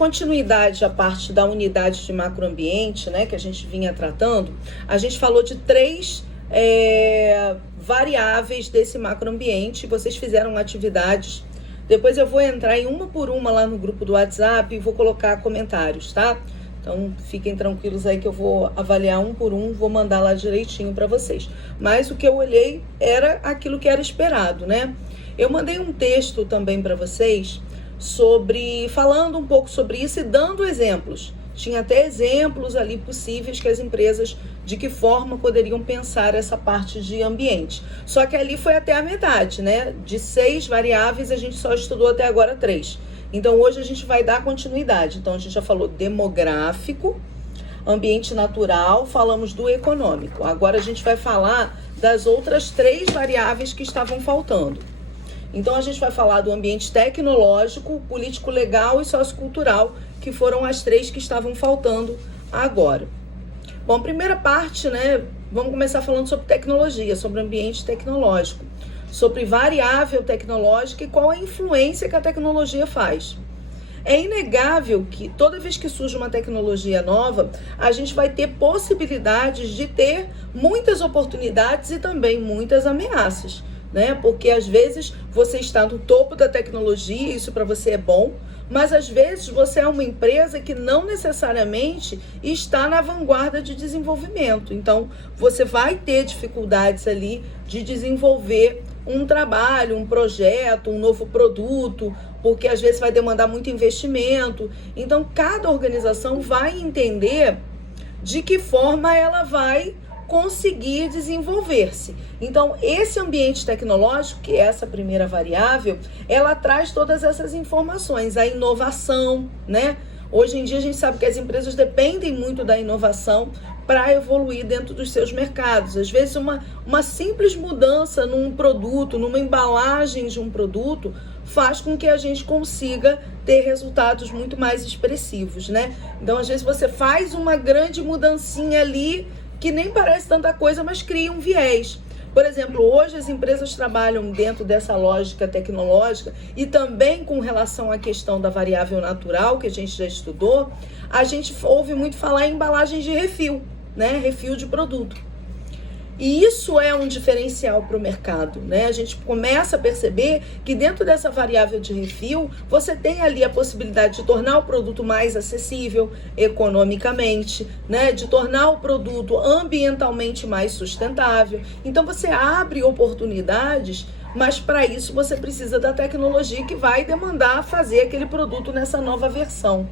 continuidade à parte da unidade de macroambiente, né, que a gente vinha tratando, a gente falou de 3 variáveis desse macroambiente. Vocês fizeram atividades. Depois eu vou entrar em uma por uma lá no grupo do WhatsApp e vou colocar comentários, tá? Então, fiquem tranquilos aí que eu vou avaliar um por um, vou mandar lá direitinho para vocês. Mas o que eu olhei era aquilo que era esperado, né? Eu mandei um texto também para vocês falando um pouco sobre isso e dando exemplos. Tinha até exemplos ali possíveis que as empresas, de que forma poderiam pensar essa parte de ambiente. Só que ali foi até a metade, né? De 6 variáveis, a gente só estudou até agora 3. Então, hoje a gente vai dar continuidade. Então, a gente já falou demográfico, ambiente natural, falamos do econômico. Agora, a gente vai falar das outras 3 variáveis que estavam faltando. Então, a gente vai falar do ambiente tecnológico, político-legal e sociocultural, que foram as 3 que estavam faltando agora. Bom, primeira parte, né? Vamos começar falando sobre tecnologia, sobre ambiente tecnológico, sobre variável tecnológica e qual a influência que a tecnologia faz. É inegável que toda vez que surge uma tecnologia nova, a gente vai ter possibilidades de ter muitas oportunidades e também muitas ameaças, né? Porque às vezes você está no topo da tecnologia, isso para você é bom, mas às vezes você é uma empresa que não necessariamente está na vanguarda de desenvolvimento. Então, você vai ter dificuldades ali de desenvolver um trabalho, um projeto, um novo produto, porque às vezes vai demandar muito investimento. Então, cada organização vai entender de que forma ela vai conseguir desenvolver-se. Então, esse ambiente tecnológico, que é essa primeira variável, ela traz todas essas informações, a inovação, né? Hoje em dia a gente sabe que as empresas dependem muito da inovação para evoluir dentro dos seus mercados. Às vezes uma simples mudança num produto, numa embalagem de um produto, faz com que a gente consiga ter resultados muito mais expressivos, né? Então, às vezes você faz uma grande mudancinha ali, que nem parece tanta coisa, mas cria um viés. Por exemplo, hoje as empresas trabalham dentro dessa lógica tecnológica e também com relação à questão da variável natural, que a gente já estudou, a gente ouve muito falar em embalagens de refil, né? Refil de produto. E isso é um diferencial para o mercado, né? A gente começa a perceber que dentro dessa variável de refil, você tem ali a possibilidade de tornar o produto mais acessível economicamente, né? De tornar o produto ambientalmente mais sustentável. Então, você abre oportunidades, mas para isso você precisa da tecnologia que vai demandar fazer aquele produto nessa nova versão.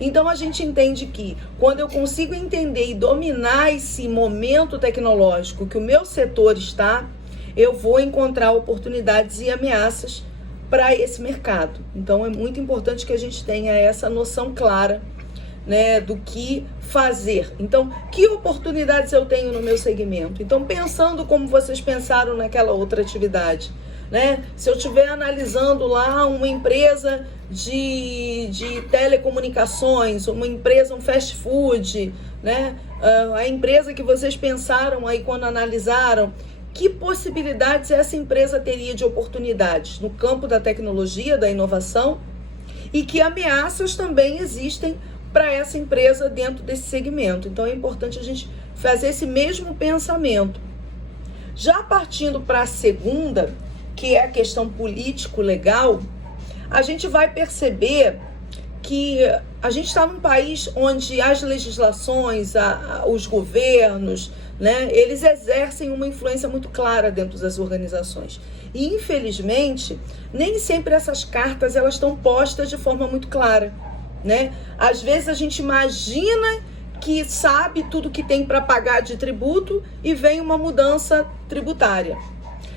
Então, a gente entende que quando eu consigo entender e dominar esse momento tecnológico que o meu setor está, eu vou encontrar oportunidades e ameaças para esse mercado. Então, é muito importante que a gente tenha essa noção clara, né, do que fazer. Então, que oportunidades eu tenho no meu segmento? Então, pensando como vocês pensaram naquela outra atividade, né? Se eu estiver analisando lá uma empresa de telecomunicações, uma empresa, um fast food, né? A empresa que vocês pensaram aí quando analisaram, que possibilidades essa empresa teria de oportunidades no campo da tecnologia, da inovação, e que ameaças também existem para essa empresa dentro desse segmento. Então, é importante a gente fazer esse mesmo pensamento. Já partindo para a segunda, que é a questão político-legal, a gente vai perceber que a gente está num país onde as legislações, os governos, né, eles exercem uma influência muito clara dentro das organizações. E, infelizmente, nem sempre essas cartas elas estão postas de forma muito clara, né? Às vezes a gente imagina que sabe tudo que tem para pagar de tributo e vem uma mudança tributária.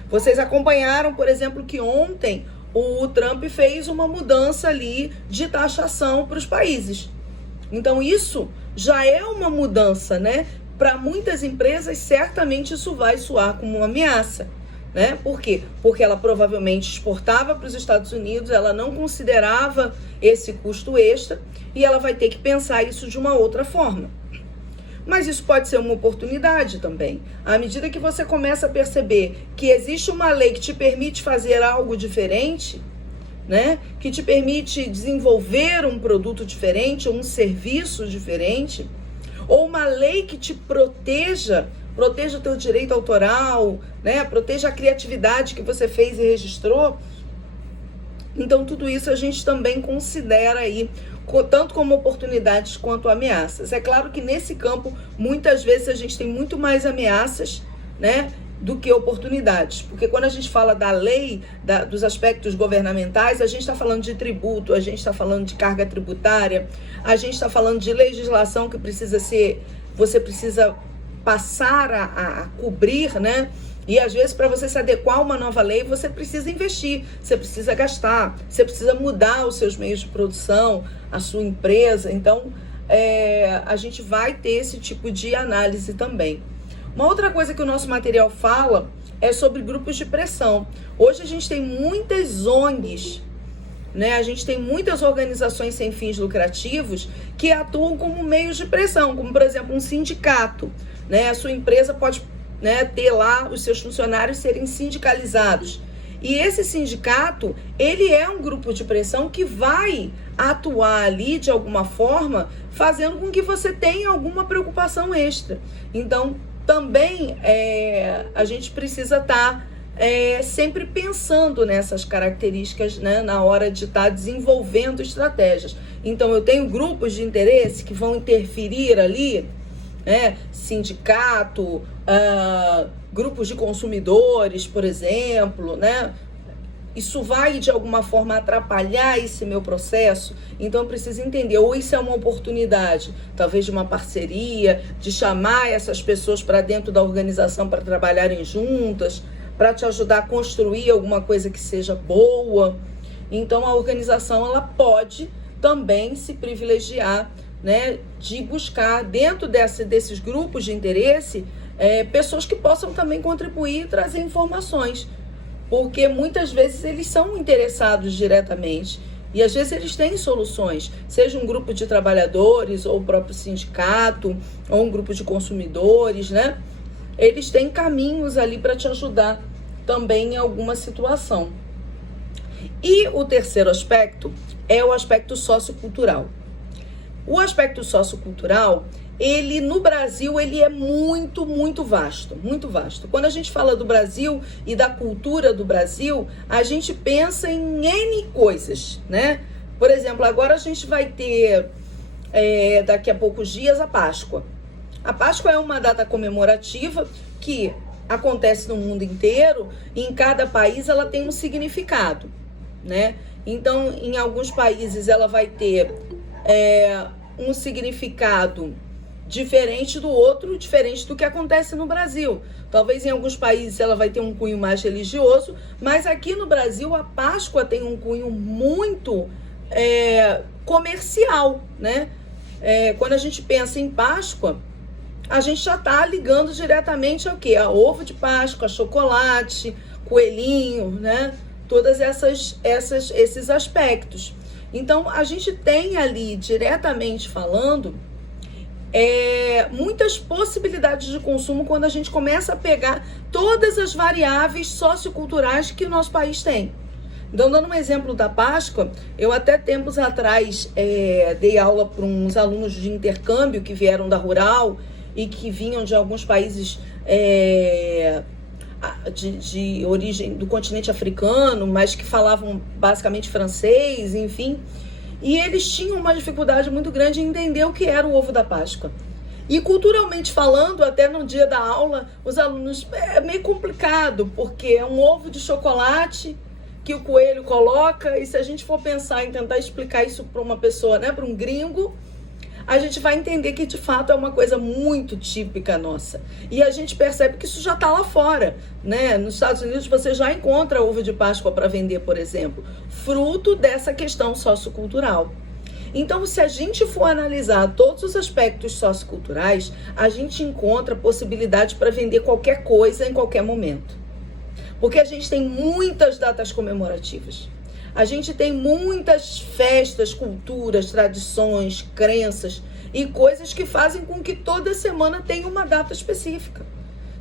Vocês acompanharam, por exemplo, que ontem o Trump fez uma mudança ali de taxação para os países. Então, isso já é uma mudança, né? Para muitas empresas, certamente isso vai soar como uma ameaça, né? Por quê? Porque ela provavelmente exportava para os Estados Unidos, ela não considerava esse custo extra e ela vai ter que pensar isso de uma outra forma. Mas isso pode ser uma oportunidade também. À medida que você começa a perceber que existe uma lei que te permite fazer algo diferente, né? Que te permite desenvolver um produto diferente, um serviço diferente, ou uma lei que te proteja o teu direito autoral, né? Proteja a criatividade que você fez e registrou. Então, tudo isso a gente também considera aí, tanto como oportunidades quanto ameaças. É claro que nesse campo, muitas vezes a gente tem muito mais ameaças, né, do que oportunidades. Porque quando a gente fala da lei, dos aspectos governamentais, a gente está falando de tributo, a gente está falando de carga tributária, a gente está falando de legislação que você precisa passar a cobrir, né? E às vezes, para você se adequar a uma nova lei, você precisa investir, você precisa gastar, você precisa mudar os seus meios de produção, a sua empresa. Então, a gente vai ter esse tipo de análise também. Uma outra coisa que o nosso material fala é sobre grupos de pressão. Hoje a gente tem muitas ONGs, né? A gente tem muitas organizações sem fins lucrativos que atuam como meios de pressão, como, por exemplo, um sindicato, né? A sua empresa pode, né, ter lá os seus funcionários serem sindicalizados. E esse sindicato, ele é um grupo de pressão que vai atuar ali de alguma forma, fazendo com que você tenha alguma preocupação extra. Então, também a gente precisa estar sempre pensando nessas características, né, na hora de estar desenvolvendo estratégias. Então, eu tenho grupos de interesse que vão interferir ali, sindicato, grupos de consumidores, por exemplo, né? Isso vai, de alguma forma, atrapalhar esse meu processo? Então, eu preciso entender, ou isso é uma oportunidade, talvez de uma parceria, de chamar essas pessoas para dentro da organização para trabalharem juntas, para te ajudar a construir alguma coisa que seja boa. Então, a organização, ela pode também se privilegiar, né, de buscar dentro desses grupos de interesse pessoas que possam também contribuir e trazer informações, porque muitas vezes eles são interessados diretamente e às vezes eles têm soluções, seja um grupo de trabalhadores ou o próprio sindicato ou um grupo de consumidores, né? Eles têm caminhos ali para te ajudar também em alguma situação. E o terceiro aspecto é o aspecto sociocultural. O aspecto sociocultural, ele no Brasil, ele é muito, muito vasto, muito vasto. Quando a gente fala do Brasil e da cultura do Brasil, a gente pensa em N coisas, né? Por exemplo, agora a gente vai ter, daqui a poucos dias, a Páscoa. A Páscoa é uma data comemorativa que acontece no mundo inteiro e em cada país ela tem um significado, né? Então, em alguns países ela vai ter um significado diferente do outro, diferente do que acontece no Brasil. Talvez em alguns países ela vai ter um cunho mais religioso, mas aqui no Brasil a Páscoa tem um cunho muito comercial, né? Quando a gente pensa em Páscoa, a gente já está ligando diretamente ao quê? A ovo de Páscoa, chocolate, coelhinho, né? Todas esses aspectos. Então, a gente tem ali, diretamente falando, muitas possibilidades de consumo quando a gente começa a pegar todas as variáveis socioculturais que o nosso país tem. Então, dando um exemplo da Páscoa, eu até tempos atrás dei aula para uns alunos de intercâmbio que vieram da Rural e que vinham de alguns países de origem do continente africano, mas que falavam basicamente francês, enfim. E eles tinham uma dificuldade muito grande em entender o que era o ovo da Páscoa. E culturalmente falando, até no dia da aula, os alunos, é meio complicado, porque é um ovo de chocolate que o coelho coloca, e se a gente for pensar em tentar explicar isso para uma pessoa, né, para um gringo, a gente vai entender que de fato é uma coisa muito típica nossa. E a gente percebe que isso já está lá fora, né? Nos Estados Unidos você já encontra ovo de Páscoa para vender, por exemplo, fruto dessa questão sociocultural. Então, se a gente for analisar todos os aspectos socioculturais, a gente encontra possibilidade para vender qualquer coisa em qualquer momento. Porque a gente tem muitas datas comemorativas. A gente tem muitas festas, culturas, tradições, crenças e coisas que fazem com que toda semana tenha uma data específica.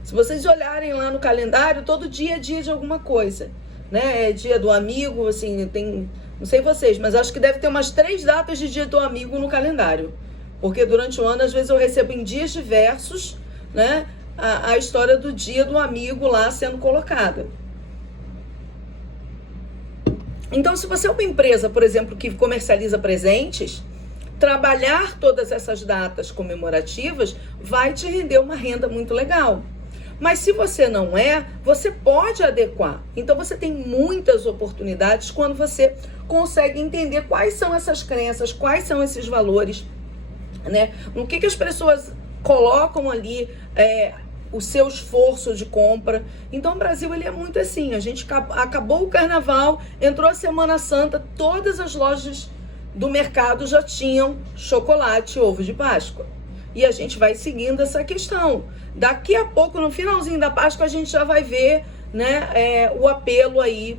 Se vocês olharem lá no calendário, todo dia é dia de alguma coisa, né? É dia do amigo, assim, tem... Não sei vocês, mas acho que deve ter umas 3 datas de dia do amigo no calendário. Porque durante o ano, às vezes, eu recebo em dias diversos, né, a história do dia do amigo lá sendo colocada. Então, se você é uma empresa, por exemplo, que comercializa presentes, trabalhar todas essas datas comemorativas vai te render uma renda muito legal. Mas se você não é, você pode adequar. Então, você tem muitas oportunidades quando você consegue entender quais são essas crenças, quais são esses valores, né? No que as pessoas colocam ali, o seu esforço de compra. Então, o Brasil, ele é muito assim. A gente acabou o carnaval, entrou a Semana Santa, todas as lojas do mercado já tinham chocolate, ovo de Páscoa. E a gente vai seguindo essa questão. Daqui a pouco, no finalzinho da Páscoa, a gente já vai ver, né, o apelo aí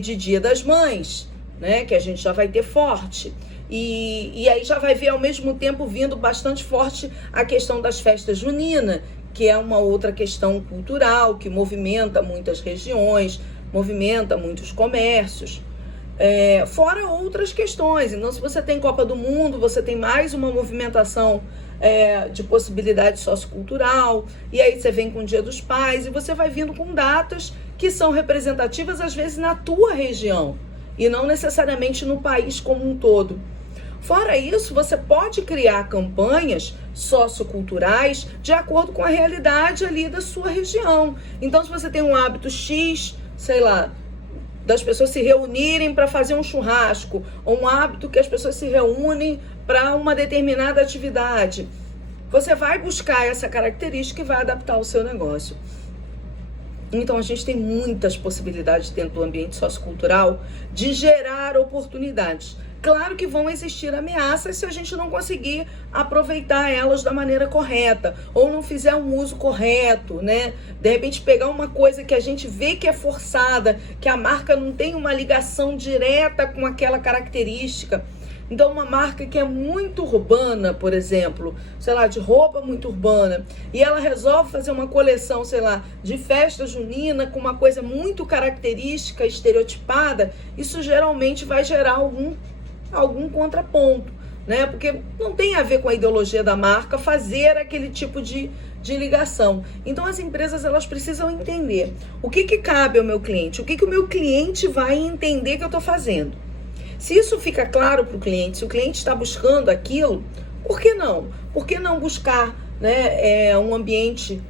de Dia das Mães, né, que a gente já vai ter forte. E aí já vai ver ao mesmo tempo vindo bastante forte a questão das festas juninas, que é uma outra questão cultural que movimenta muitas regiões, movimenta muitos comércios. Fora outras questões. Então, se você tem Copa do Mundo, você tem mais uma movimentação de possibilidade sociocultural, e aí você vem com o Dia dos Pais, e você vai vindo com datas que são representativas, às vezes, na tua região, e não necessariamente no país como um todo. Fora isso, você pode criar campanhas socioculturais de acordo com a realidade ali da sua região. Então, se você tem um hábito X, sei lá, das pessoas se reunirem para fazer um churrasco, ou um hábito que as pessoas se reúnem para uma determinada atividade, você vai buscar essa característica e vai adaptar o seu negócio. Então, a gente tem muitas possibilidades dentro do ambiente sociocultural de gerar oportunidades. Claro que vão existir ameaças se a gente não conseguir aproveitar elas da maneira correta, ou não fizer um uso correto, né? De repente pegar uma coisa que a gente vê que é forçada, que a marca não tem uma ligação direta com aquela característica. Então, uma marca que é muito urbana, por exemplo, sei lá, de roupa muito urbana, e ela resolve fazer uma coleção, sei lá, de festa junina com uma coisa muito característica, estereotipada, isso geralmente vai gerar algum contraponto, né? Porque não tem a ver com a ideologia da marca fazer aquele tipo de ligação. Então, as empresas, elas precisam entender o que cabe ao meu cliente, o que o meu cliente vai entender que eu estou fazendo. Se isso fica claro para o cliente, se o cliente está buscando aquilo, por que não? Por que não buscar, né, um ambiente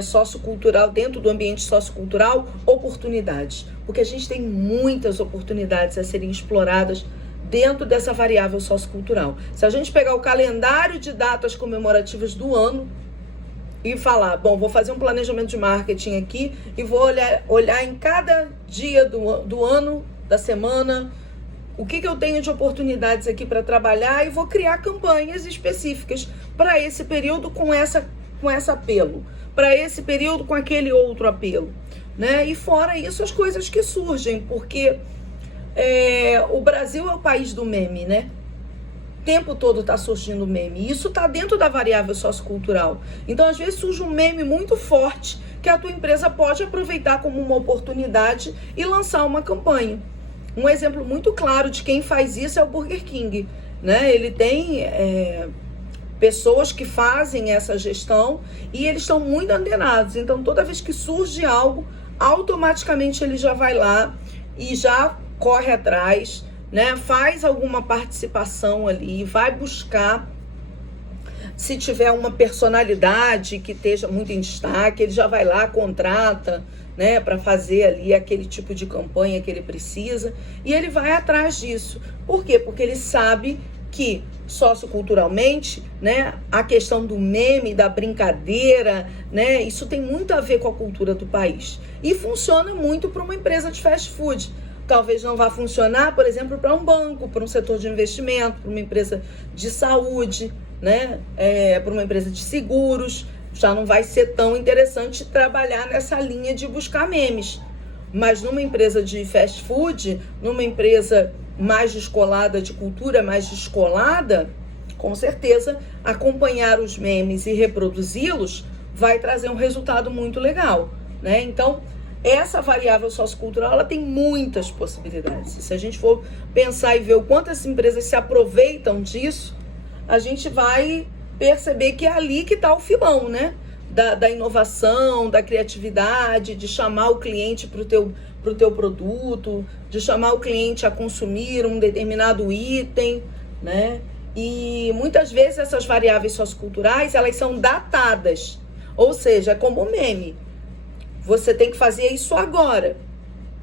sociocultural, dentro do ambiente sociocultural, oportunidades? Porque a gente tem muitas oportunidades a serem exploradas dentro dessa variável sociocultural. Se a gente pegar o calendário de datas comemorativas do ano e falar, bom, vou fazer um planejamento de marketing aqui e vou olhar em cada dia do ano, da semana, o que eu tenho de oportunidades aqui para trabalhar, e vou criar campanhas específicas para esse período com esse apelo, para esse período com aquele outro apelo, né? E fora isso, as coisas que surgem, porque o Brasil é o país do meme, né? O tempo todo está surgindo meme. E isso está dentro da variável sociocultural. Então, às vezes, surge um meme muito forte que a tua empresa pode aproveitar como uma oportunidade e lançar uma campanha. Um exemplo muito claro de quem faz isso é o Burger King, né? Ele tem pessoas que fazem essa gestão e eles estão muito antenados. Então, toda vez que surge algo, automaticamente ele já vai lá e já corre atrás, né? Faz alguma participação ali, vai buscar. Se tiver uma personalidade que esteja muito em destaque, ele já vai lá, contrata, né, para fazer ali aquele tipo de campanha que ele precisa, e ele vai atrás disso. Por quê? Porque ele sabe que socioculturalmente, né, a questão do meme, da brincadeira, né, isso tem muito a ver com a cultura do país. E funciona muito para uma empresa de fast food. Talvez não vá funcionar, por exemplo, para um banco, para um setor de investimento, para uma empresa de saúde, né, para uma empresa de seguros. Já não vai ser tão interessante trabalhar nessa linha de buscar memes. Mas numa empresa de fast food, numa empresa mais descolada, de cultura mais descolada, com certeza, acompanhar os memes e reproduzi-los vai trazer um resultado muito legal, né? Então, essa variável sociocultural, ela tem muitas possibilidades. Se a gente for pensar e ver o quanto as empresas se aproveitam disso, a gente vai perceber que é ali que está o filão, né? Da inovação, da criatividade, de chamar o cliente para o teu produto, de chamar o cliente a consumir um determinado item, né? E muitas vezes essas variáveis socioculturais, elas são datadas, ou seja, é como meme. Você tem que fazer isso agora.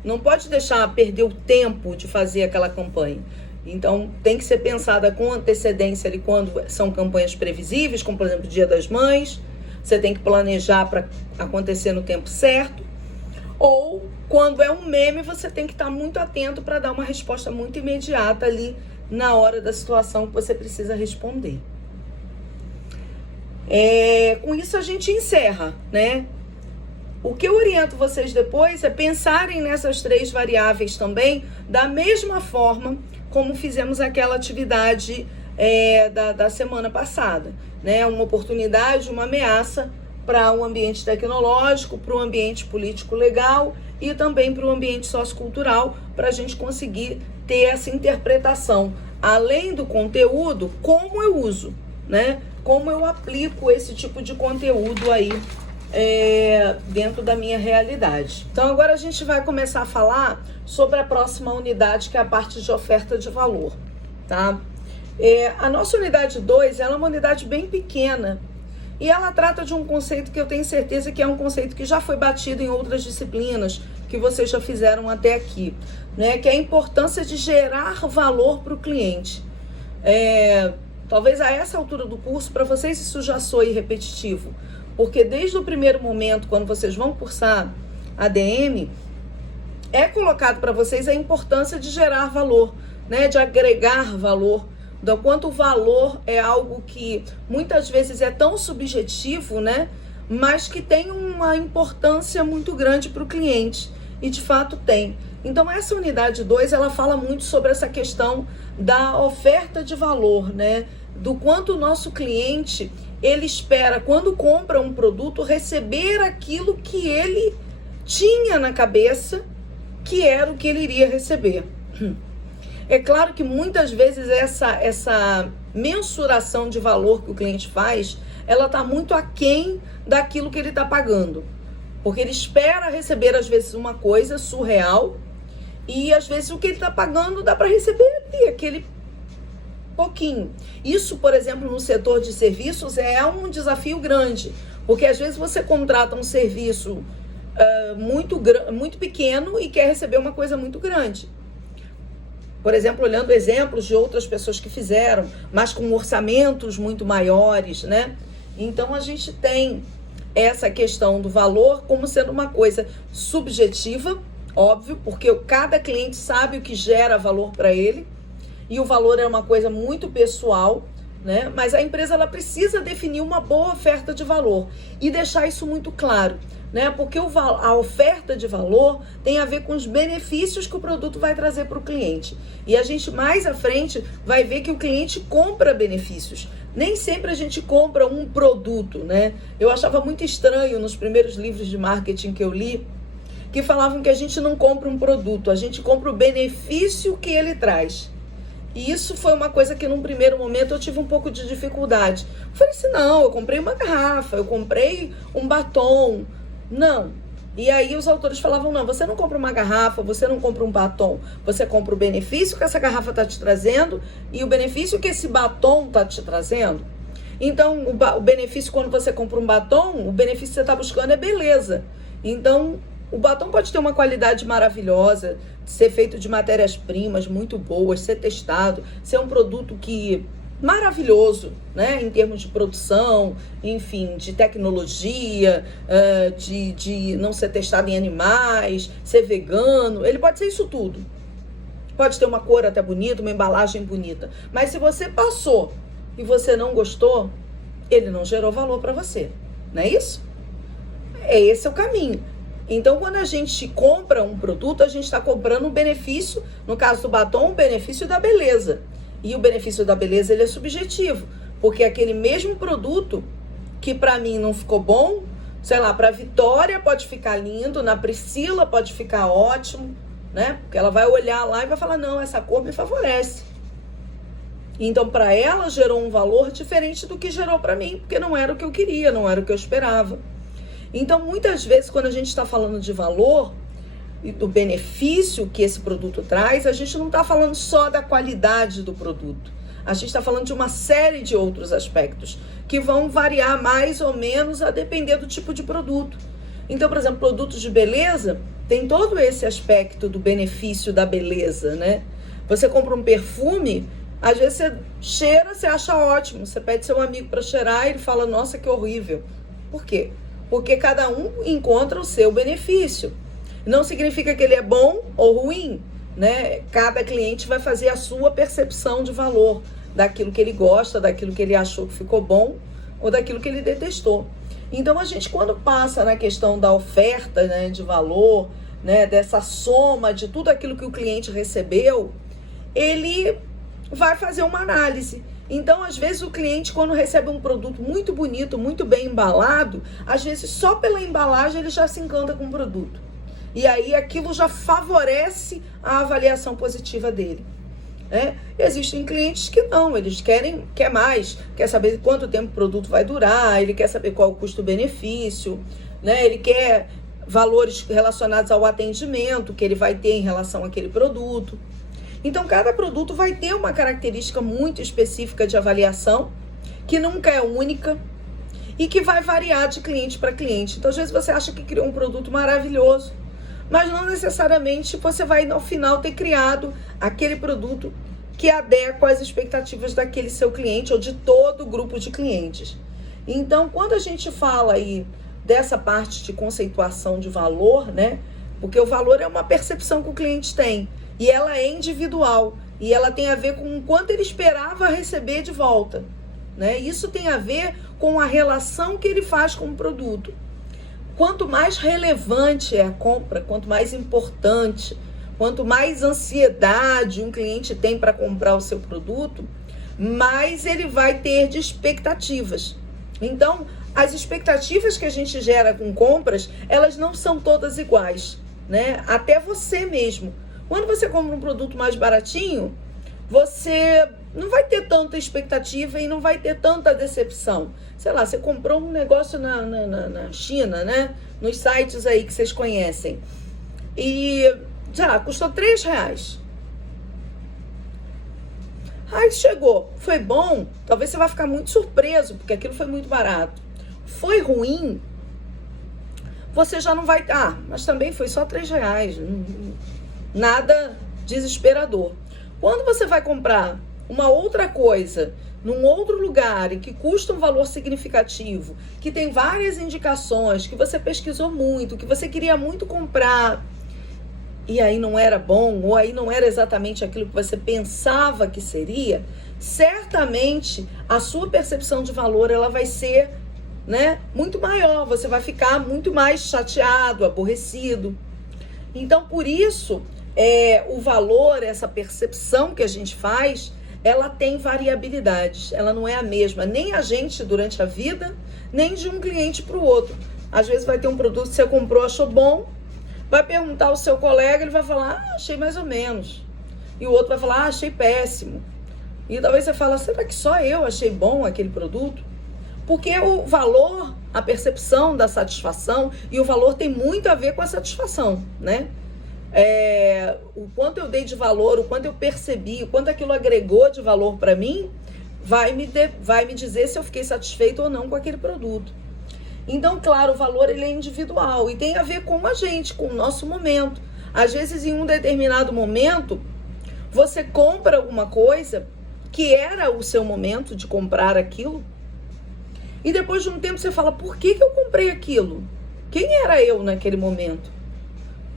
Não pode deixar perder o tempo de fazer aquela campanha. Então, tem que ser pensada com antecedência ali quando são campanhas previsíveis, como, por exemplo, o Dia das Mães. Você tem que planejar para acontecer no tempo certo. Ou, quando é um meme, você tem que estar muito atento para dar uma resposta muito imediata ali na hora da situação que você precisa responder. Com isso, a gente encerra, né? O que eu oriento vocês depois é pensarem nessas 3 variáveis também, da mesma forma como fizemos aquela atividade da semana passada, né? Uma oportunidade, uma ameaça para o ambiente tecnológico, para o ambiente político-legal e também para o ambiente sociocultural, para a gente conseguir ter essa interpretação, além do conteúdo, como eu uso, né? Como eu aplico esse tipo de conteúdo aí dentro da minha realidade. Então agora a gente vai começar a falar sobre a próxima unidade, que é a parte de oferta de valor, tá? A nossa unidade 2, ela é uma unidade bem pequena e ela trata de um conceito que eu tenho certeza que é um conceito que já foi batido em outras disciplinas que vocês já fizeram até aqui, né? Que é a importância de gerar valor para o cliente. Talvez a essa altura do curso, para vocês isso já soe repetitivo, porque desde o primeiro momento, quando vocês vão cursar ADM, é colocado para vocês a importância de gerar valor, né? De agregar valor, do quanto o valor é algo que muitas vezes é tão subjetivo, né? Mas que tem uma importância muito grande para o cliente, e de fato tem. Então essa unidade 2, ela fala muito sobre essa questão da oferta de valor, né? Do quanto o nosso cliente, ele espera, quando compra um produto, receber aquilo que ele tinha na cabeça que era o que ele iria receber. É claro que muitas vezes essa mensuração de valor que o cliente faz, ela está muito aquém daquilo que ele está pagando. Porque ele espera receber, às vezes, uma coisa surreal e, às vezes, o que ele está pagando dá para receber aquele pouquinho. Isso, por exemplo, no setor de serviços é um desafio grande, porque às vezes você contrata um serviço muito pequeno e quer receber uma coisa muito grande. Por exemplo, olhando exemplos de outras pessoas que fizeram, mas com orçamentos muito maiores, né? Então, a gente tem essa questão do valor como sendo uma coisa subjetiva, óbvio, porque cada cliente sabe o que gera valor para ele, e o valor é uma coisa muito pessoal, né? Mas a empresa, ela precisa definir uma boa oferta de valor e deixar isso muito claro, né? Porque a oferta de valor tem a ver com os benefícios que o produto vai trazer para o cliente. E a gente mais à frente vai ver que o cliente compra benefícios. Nem sempre a gente compra um produto, né? Eu achava muito estranho nos primeiros livros de marketing que eu li, que falavam que a gente não compra um produto, a gente compra o benefício que ele traz. E isso foi uma coisa que num primeiro momento eu tive um pouco de dificuldade. Eu falei assim, não, eu comprei uma garrafa, eu comprei um batom. Não. E aí os autores falavam, não, você não compra uma garrafa, você não compra um batom, você compra o benefício que essa garrafa está te trazendo e o benefício que esse batom está te trazendo. Então, o benefício, quando você compra um batom, o benefício que você está buscando é beleza. Então, o batom pode ter uma qualidade maravilhosa, ser feito de matérias-primas muito boas, ser testado, ser um produto que maravilhoso, né, em termos de produção, enfim, de tecnologia, de não ser testado em animais, ser vegano. Ele pode ser isso tudo. Pode ter uma cor até bonita, uma embalagem bonita. Mas se você passou e você não gostou, ele não gerou valor para você. Não é isso? Esse é o caminho. Então, quando a gente compra um produto, a gente está comprando um benefício, no caso do batom, um benefício da beleza. E o benefício da beleza, ele é subjetivo, porque aquele mesmo produto que para mim não ficou bom, sei lá, para a Vitória pode ficar lindo, na Priscila pode ficar ótimo, né? Porque ela vai olhar lá e vai falar, não, essa cor me favorece. Então, para ela, gerou um valor diferente do que gerou para mim, porque não era o que eu queria, não era o que eu esperava. Então, muitas vezes, quando a gente está falando de valor e do benefício que esse produto traz, a gente não está falando só da qualidade do produto. A gente está falando de uma série de outros aspectos que vão variar mais ou menos a depender do tipo de produto. Então, por exemplo, produtos de beleza tem todo esse aspecto do benefício da beleza, né? Você compra um perfume, às vezes você cheira, você acha ótimo. Você pede seu amigo para cheirar e ele fala, nossa, que horrível. Por quê? Porque cada um encontra o seu benefício. Não significa que ele é bom ou ruim, né? Cada cliente vai fazer a sua percepção de valor daquilo que ele gosta, daquilo que ele achou que ficou bom ou daquilo que ele detestou. Então, a gente, quando passa na questão da oferta, né, de valor, né, dessa soma de tudo aquilo que o cliente recebeu, ele vai fazer uma análise. Então, às vezes, o cliente, quando recebe um produto muito bonito, muito bem embalado, às vezes, só pela embalagem, ele já se encanta com o produto. E aí, aquilo já favorece a avaliação positiva dele. Existem clientes que não, eles quer mais, quer saber quanto tempo o produto vai durar, ele quer saber qual é o custo-benefício, né? Ele quer valores relacionados ao atendimento que ele vai ter em relação àquele produto. Então, cada produto vai ter uma característica muito específica de avaliação, que nunca é única e que vai variar de cliente para cliente. Então, às vezes você acha que criou um produto maravilhoso, mas não necessariamente você vai, no final, ter criado aquele produto que adequa às expectativas daquele seu cliente ou de todo o grupo de clientes. Então, quando a gente fala aí dessa parte de conceituação de valor, né? Porque o valor é uma percepção que o cliente tem e ela é individual e ela tem a ver com o quanto ele esperava receber de volta, né? Isso tem a ver com a relação que ele faz com o produto. Quanto mais relevante é a compra, quanto mais importante, quanto mais ansiedade um cliente tem para comprar o seu produto, mais ele vai ter de expectativas. Então, as expectativas que a gente gera com compras, elas não são todas iguais, né? Até você mesmo. Quando você compra um produto mais baratinho, você não vai ter tanta expectativa e não vai ter tanta decepção. Sei lá, você comprou um negócio na China, né? Nos sites aí que vocês conhecem. E já custou R$3. Aí chegou, foi bom, talvez você vai ficar muito surpreso, porque aquilo foi muito barato. Foi ruim, você já não vai... mas também foi só R$3. Nada desesperador. Quando você vai comprar uma outra coisa num outro lugar e que custa um valor significativo, que tem várias indicações, que você pesquisou muito, que você queria muito comprar, e aí não era bom, ou aí não era exatamente aquilo que você pensava que seria, certamente a sua percepção de valor ela vai ser, né, muito maior, você vai ficar muito mais chateado, aborrecido. Então, por isso, o valor, essa percepção que a gente faz, ela tem variabilidades, ela não é a mesma, nem a gente durante a vida, nem de um cliente para o outro. Às vezes vai ter um produto que você comprou, achou bom, vai perguntar ao seu colega, ele vai falar, achei mais ou menos. E o outro vai falar, achei péssimo. E talvez você fale, será que só eu achei bom aquele produto? Porque o valor, a percepção da satisfação, e o valor tem muito a ver com a satisfação, né? O quanto eu dei de valor, o quanto eu percebi, o quanto aquilo agregou de valor para mim, vai me dizer se eu fiquei satisfeito ou não com aquele produto. Então, claro, o valor ele é individual e tem a ver com a gente, com o nosso momento. Às vezes, em um determinado momento, você compra alguma coisa que era o seu momento de comprar aquilo e depois de um tempo você fala, por que eu comprei aquilo? Quem era eu naquele momento?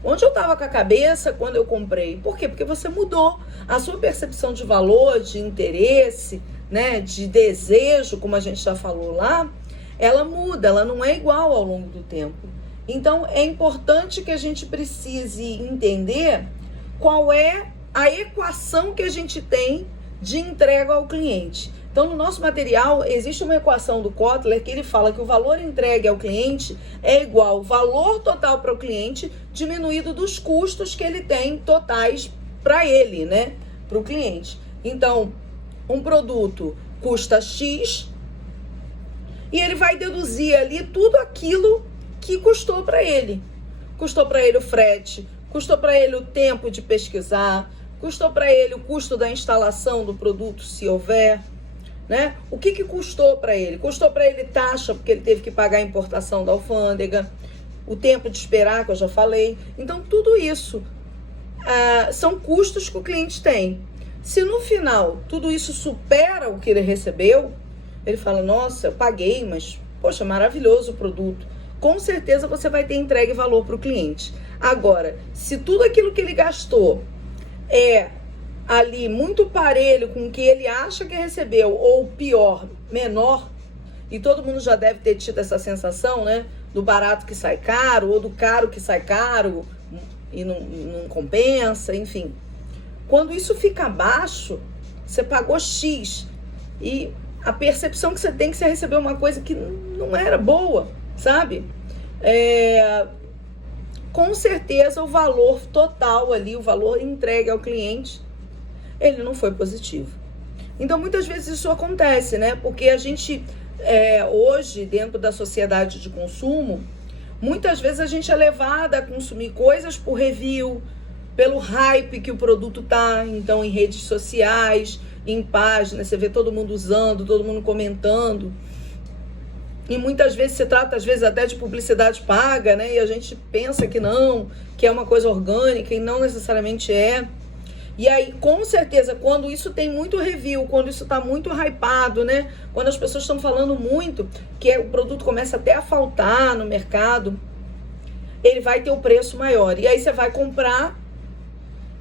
Onde eu estava com a cabeça quando eu comprei? Por quê? Porque você mudou. A sua percepção de valor, de interesse, né, de desejo, como a gente já falou lá, ela muda, ela não é igual ao longo do tempo. Então, é importante que a gente precise entender qual é a equação que a gente tem de entrega ao cliente. Então, no nosso material, existe uma equação do Kotler que ele fala que o valor entregue ao cliente é igual ao valor total para o cliente diminuído dos custos que ele tem totais para ele, né? Para o cliente. Então, um produto custa X e ele vai deduzir ali tudo aquilo que custou para ele. Custou para ele o frete, custou para ele o tempo de pesquisar, custou para ele o custo da instalação do produto, se houver, né? O que custou para ele? Custou para ele taxa, porque ele teve que pagar a importação da alfândega, o tempo de esperar, que eu já falei. Então, tudo isso são custos que o cliente tem. Se no final tudo isso supera o que ele recebeu, ele fala, nossa, eu paguei, mas, poxa, maravilhoso o produto. Com certeza você vai ter entregue valor para o cliente. Agora, se tudo aquilo que ele gastou é ali muito parelho com o que ele acha que recebeu, ou pior, menor, e todo mundo já deve ter tido essa sensação, né? Do barato que sai caro, ou do caro que sai caro e não compensa, enfim. Quando isso fica baixo, você pagou X e a percepção que você tem que você recebeu uma coisa que não era boa, sabe? Com certeza o valor total ali, o valor entregue ao cliente, ele não foi positivo. Então, muitas vezes isso acontece, né? Porque a gente, hoje, dentro da sociedade de consumo, muitas vezes a gente é levada a consumir coisas por review, pelo hype que o produto tá, então em redes sociais, em páginas, você vê todo mundo usando, todo mundo comentando. E muitas vezes se trata, às vezes, até de publicidade paga, né? E a gente pensa que não, que é uma coisa orgânica e não necessariamente é. E aí, com certeza, quando isso tem muito review, quando isso está muito hypado, né? Quando as pessoas estão falando muito, que o produto começa até a faltar no mercado, ele vai ter o preço maior. E aí você vai comprar,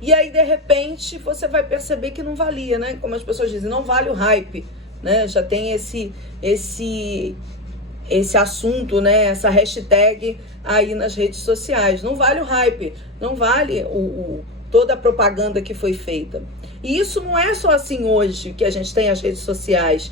e aí, de repente, você vai perceber que não valia, né? Como as pessoas dizem, não vale o hype, né? Já tem esse assunto, né? Essa hashtag aí nas redes sociais. Não vale o hype, não vale toda a propaganda que foi feita. E isso não é só assim hoje que a gente tem as redes sociais.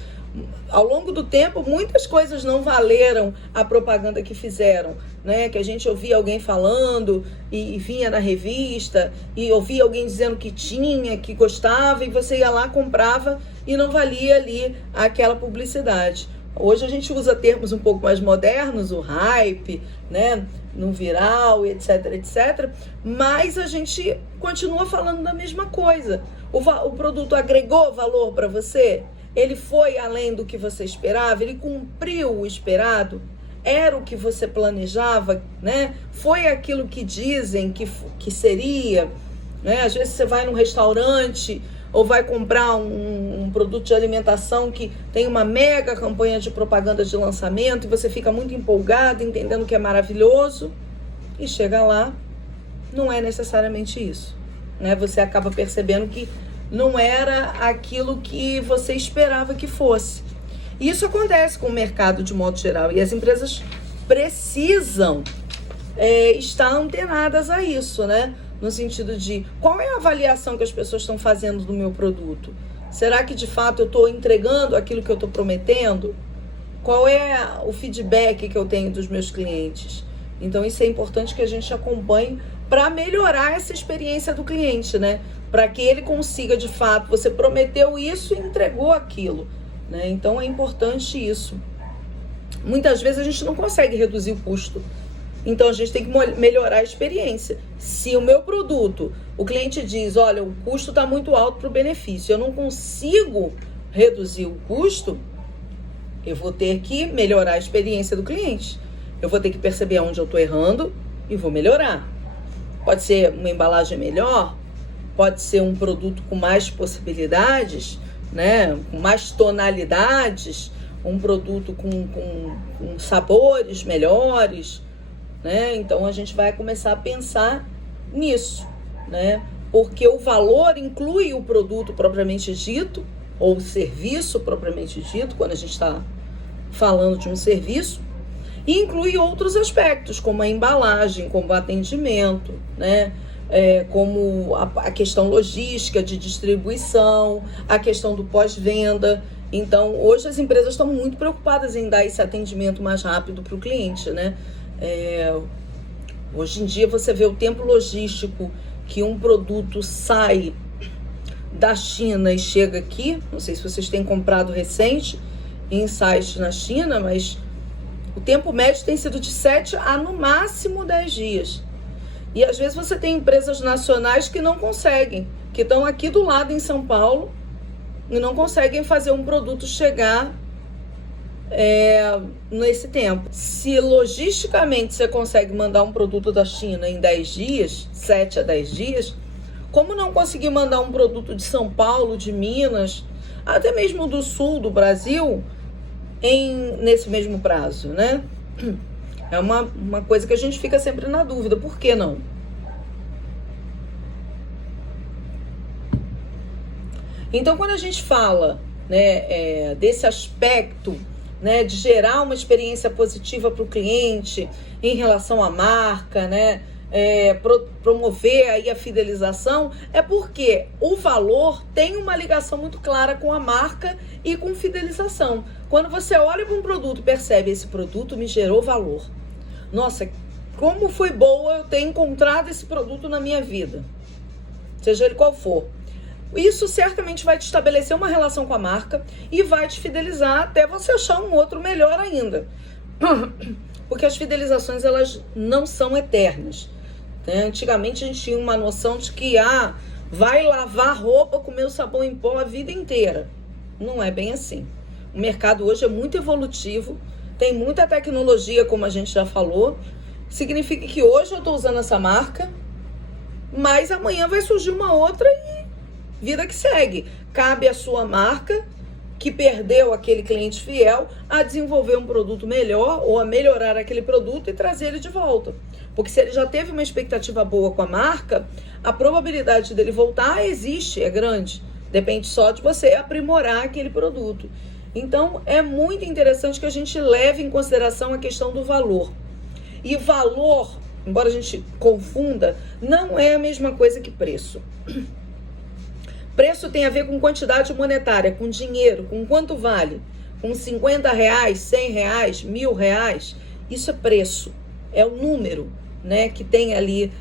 Ao longo do tempo, muitas coisas não valeram a propaganda que fizeram, né? Que a gente ouvia alguém falando e vinha na revista e ouvia alguém dizendo que tinha, que gostava, e você ia lá, comprava e não valia ali aquela publicidade. Hoje a gente usa termos um pouco mais modernos, o hype, né? No viral, etc, etc. Mas a gente continua falando da mesma coisa. O produto agregou valor para você? Ele foi além do que você esperava? Ele cumpriu o esperado? Era o que você planejava, né? Foi aquilo que dizem que seria, né? Às vezes você vai num restaurante ou vai comprar um produto de alimentação que tem uma mega campanha de propaganda de lançamento e você fica muito empolgado, entendendo que é maravilhoso, e chega lá, não é necessariamente isso, né? Você acaba percebendo que não era aquilo que você esperava que fosse. E isso acontece com o mercado de modo geral, e as empresas precisam estar antenadas a isso, né? No sentido de, qual é a avaliação que as pessoas estão fazendo do meu produto? Será que de fato eu estou entregando aquilo que eu estou prometendo? Qual é o feedback que eu tenho dos meus clientes? Então isso é importante que a gente acompanhe para melhorar essa experiência do cliente, né? Para que ele consiga, de fato, você prometeu isso e entregou aquilo, né? Então é importante isso. Muitas vezes a gente não consegue reduzir o custo. Então a gente tem que melhorar a experiência. Se o meu produto, o cliente diz, olha, o custo está muito alto para o benefício, eu não consigo reduzir o custo, eu vou ter que melhorar a experiência do cliente. Eu vou ter que perceber onde eu estou errando e vou melhorar. Pode ser uma embalagem melhor, pode ser um produto com mais possibilidades, né? Com mais tonalidades, um produto com sabores melhores, né? Então a gente vai começar a pensar nisso, né? Porque o valor inclui o produto propriamente dito, ou o serviço propriamente dito, quando a gente está falando de um serviço, e inclui outros aspectos, como a embalagem, como o atendimento, né? Como a questão logística de distribuição, a questão do pós-venda. Então, hoje as empresas estão muito preocupadas em dar esse atendimento mais rápido para o cliente, né? Hoje em dia você vê o tempo logístico que um produto sai da China e chega aqui. Não sei se vocês têm comprado recente em sites na China, mas o tempo médio tem sido de 7 a no máximo 10 dias. E às vezes você tem empresas nacionais que não conseguem, que estão aqui do lado em São Paulo e não conseguem fazer um produto chegar nesse tempo. Se logisticamente você consegue mandar um produto da China em 10 dias, 7 a 10 dias, como não conseguir mandar um produto de São Paulo, de Minas, até mesmo do sul do Brasil, nesse mesmo prazo, né? É uma coisa que a gente fica sempre na dúvida. Por que não? Então, quando a gente fala, né, desse aspecto, né, de gerar uma experiência positiva para o cliente em relação à marca, né, promover aí a fidelização, é porque o valor tem uma ligação muito clara com a marca e com fidelização. Quando você olha para um produto e percebe, esse produto me gerou valor. Nossa, como foi boa eu ter encontrado esse produto na minha vida, seja ele qual for. Isso certamente vai te estabelecer uma relação com a marca e vai te fidelizar até você achar um outro melhor ainda. Porque as fidelizações, elas não são eternas. Antigamente a gente tinha uma noção de que vai lavar roupa com meu sabão em pó a vida inteira. Não é bem assim. O mercado hoje é muito evolutivo, tem muita tecnologia, como a gente já falou. Significa que hoje eu estou usando essa marca, mas amanhã vai surgir uma outra e vida que segue. Cabe à sua marca, que perdeu aquele cliente fiel, a desenvolver um produto melhor ou a melhorar aquele produto e trazer ele de volta. Porque se ele já teve uma expectativa boa com a marca, a probabilidade dele voltar existe, é grande. Depende só de você aprimorar aquele produto. Então, é muito interessante que a gente leve em consideração a questão do valor. E valor, embora a gente confunda, não é a mesma coisa que preço. Preço tem a ver com quantidade monetária, com dinheiro, com quanto vale. Com R$50, R$100, R$1.000, isso é preço. É o número, né, que tem ali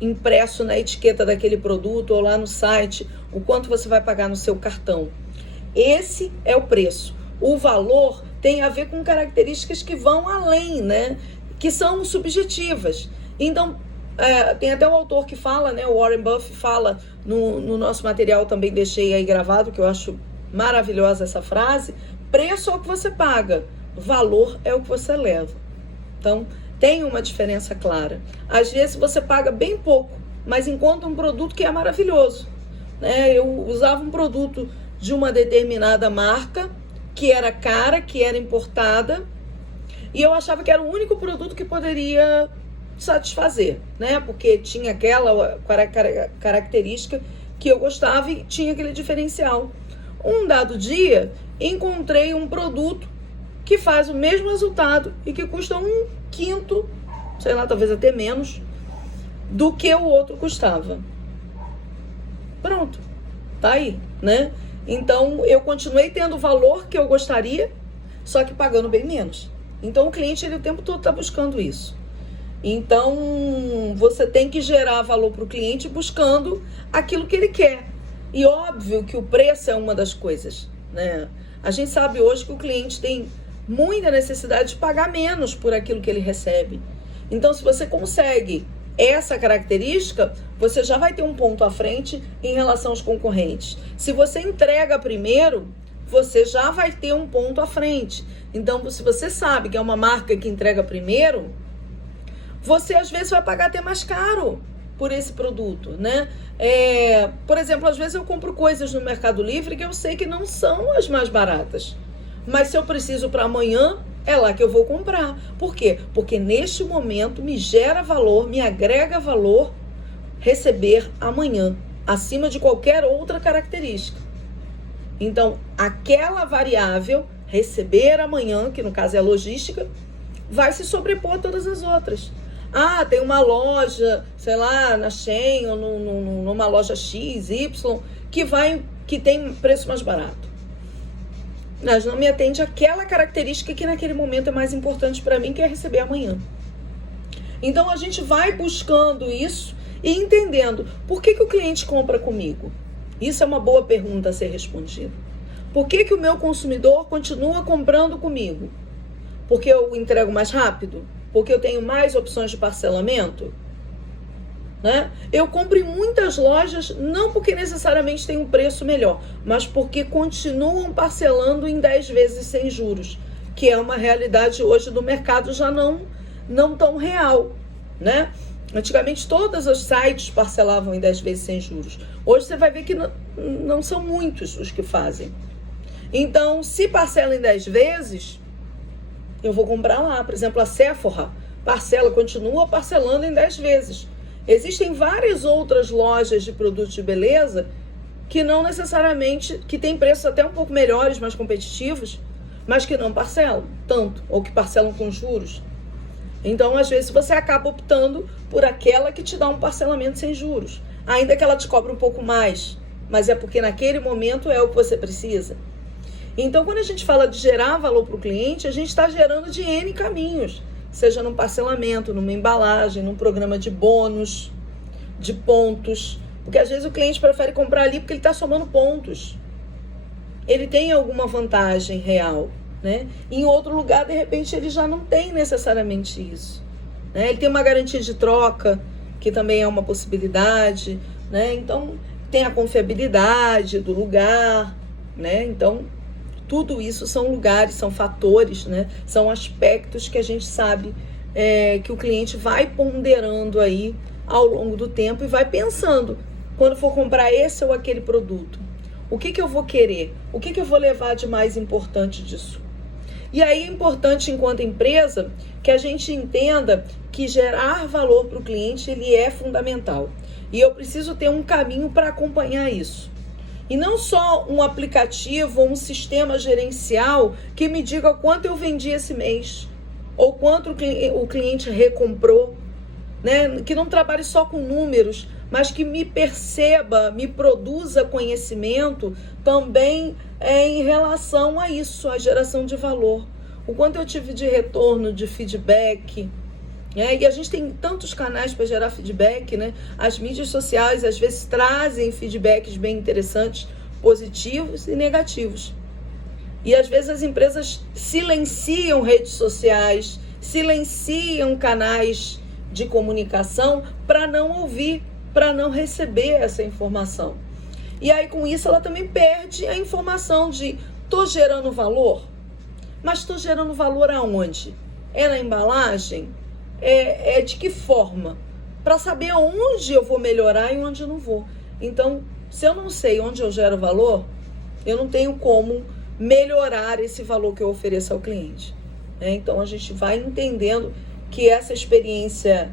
impresso na etiqueta daquele produto ou lá no site, o quanto você vai pagar no seu cartão. Esse é o preço. O valor tem a ver com características que vão além, né, que são subjetivas. Então, tem até um autor que fala, né, o Warren Buffett fala no nosso material, também deixei aí gravado, que eu acho maravilhosa essa frase: preço é o que você paga, valor é o que você leva. Então, tem uma diferença clara. Às vezes você paga bem pouco, mas encontra um produto que é maravilhoso, né? Eu usava um produto de uma determinada marca, que era cara, que era importada, e eu achava que era o único produto que poderia satisfazer, né? Porque tinha aquela característica que eu gostava e tinha aquele diferencial. Um dado dia, encontrei um produto que faz o mesmo resultado e que custa 1/5, sei lá, talvez até menos, do que o outro custava. Pronto, tá aí, né? Então, eu continuei tendo o valor que eu gostaria, só que pagando bem menos. Então, o cliente, ele o tempo todo está buscando isso. Então, você tem que gerar valor para o cliente buscando aquilo que ele quer. E óbvio que o preço é uma das coisas, né? A gente sabe hoje que o cliente tem muita necessidade de pagar menos por aquilo que ele recebe. Então, se você consegue essa característica, você já vai ter um ponto à frente em relação aos concorrentes. Se você entrega primeiro, você já vai ter um ponto à frente. Então, se você sabe que é uma marca que entrega primeiro, você às vezes vai pagar até mais caro por esse produto, né? Por exemplo, às vezes eu compro coisas no Mercado Livre que eu sei que não são as mais baratas. Mas se eu preciso para amanhã, é lá que eu vou comprar. Por quê? Porque neste momento me gera valor, me agrega valor receber amanhã, acima de qualquer outra característica. Então, aquela variável, receber amanhã, que no caso é a logística, vai se sobrepor a todas as outras. Tem uma loja, sei lá, na Shein ou numa loja X, Y, que tem preço mais barato. mas não me atende àquela característica que naquele momento é mais importante para mim, que é receber amanhã. Então a gente vai buscando isso e entendendo por que o cliente compra comigo. Isso é uma boa pergunta a ser respondida. Por que o meu consumidor continua comprando comigo? Porque eu entrego mais rápido? Porque eu tenho mais opções de parcelamento? Né? Eu compro em muitas lojas, não porque necessariamente tem um preço melhor, mas porque continuam parcelando em 10 vezes sem juros, que é uma realidade hoje do mercado já não tão real, né? Antigamente todos os sites parcelavam em 10 vezes sem juros. Hoje você vai ver que não são muitos os que fazem. Então, se parcela em 10 vezes, eu vou comprar lá. Por exemplo, a Sephora continua parcelando em 10 vezes. Existem várias outras lojas de produtos de beleza que não necessariamente, que têm preços até um pouco melhores, mais competitivos, mas que não parcelam tanto, ou que parcelam com juros. Então, às vezes, você acaba optando por aquela que te dá um parcelamento sem juros, ainda que ela te cobre um pouco mais, mas é porque naquele momento é o que você precisa. Então, quando a gente fala de gerar valor para o cliente, a gente está gerando de N caminhos. Seja num parcelamento, numa embalagem, num programa de bônus, de pontos. Porque às vezes o cliente prefere comprar ali porque ele está somando pontos. Ele tem alguma vantagem real, né? Em outro lugar, de repente, ele já não tem necessariamente isso, né? Ele tem uma garantia de troca, que também é uma possibilidade, né? Então, tem a confiabilidade do lugar, né? Então, tudo isso são lugares, são fatores, né? São aspectos que a gente sabe que o cliente vai ponderando aí ao longo do tempo e vai pensando, quando for comprar esse ou aquele produto, o que eu vou querer? O que eu vou levar de mais importante disso? E aí é importante, enquanto empresa, que a gente entenda que gerar valor para o cliente, ele é fundamental. E eu preciso ter um caminho para acompanhar isso. E não só um aplicativo ou um sistema gerencial que me diga quanto eu vendi esse mês, ou quanto o cliente recomprou, né? Que não trabalhe só com números, mas que me perceba, me produza conhecimento também em relação a isso, a geração de valor. O quanto eu tive de retorno, de feedback, né? E a gente tem tantos canais para gerar feedback, né? As mídias sociais às vezes trazem feedbacks bem interessantes, positivos e negativos. E às vezes as empresas silenciam redes sociais, silenciam canais de comunicação para não ouvir, para não receber essa informação. E aí com isso ela também perde a informação de estou gerando valor, mas estou gerando valor aonde? É na embalagem? É de que forma? Para saber onde eu vou melhorar e onde eu não vou. Então, se eu não sei onde eu gero valor, eu não tenho como melhorar esse valor que eu ofereço ao cliente. Então, a gente vai entendendo que essa experiência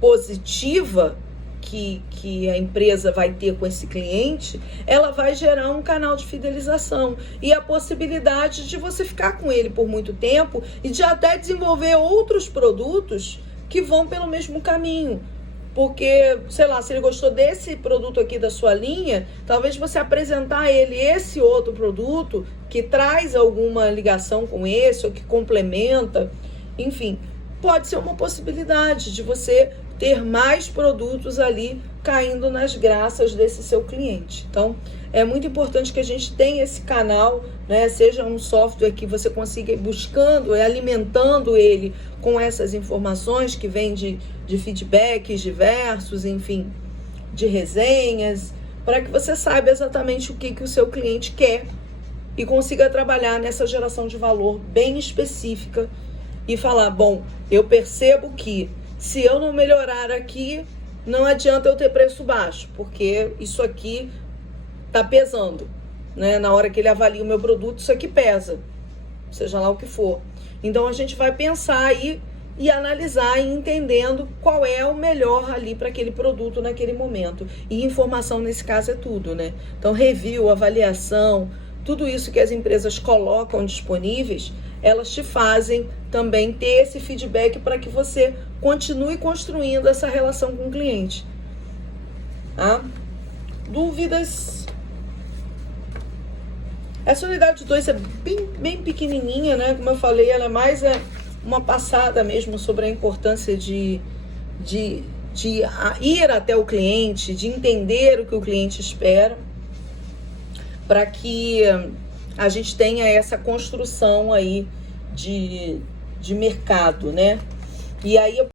positiva que a empresa vai ter com esse cliente, ela vai gerar um canal de fidelização e a possibilidade de você ficar com ele por muito tempo e de até desenvolver outros produtos que vão pelo mesmo caminho. Porque, sei lá, se ele gostou desse produto aqui da sua linha, talvez você apresentar a ele esse outro produto que traz alguma ligação com esse ou que complementa, enfim, pode ser uma possibilidade de você ter mais produtos ali caindo nas graças desse seu cliente. Então, é muito importante que a gente tenha esse canal, né? Seja um software que você consiga ir buscando, alimentando ele com essas informações que vêm de feedbacks diversos, enfim, de resenhas, para que você saiba exatamente o que o seu cliente quer e consiga trabalhar nessa geração de valor bem específica e falar, bom, eu percebo que se eu não melhorar aqui, não adianta eu ter preço baixo, porque isso aqui tá pesando, né? Na hora que ele avalia o meu produto, isso aqui pesa, seja lá o que for. Então, a gente vai pensar aí e analisar e entendendo qual é o melhor ali para aquele produto naquele momento. E informação, nesse caso, é tudo, né? Então, review, avaliação, tudo isso que as empresas colocam disponíveis, elas te fazem também ter esse feedback para que você continue construindo essa relação com o cliente. Tá? Dúvidas? Essa unidade 2 é bem pequenininha, né? Como eu falei, ela é mais uma passada mesmo sobre a importância de ir até o cliente, de entender o que o cliente espera, para que a gente tenha essa construção aí de mercado, né? E aí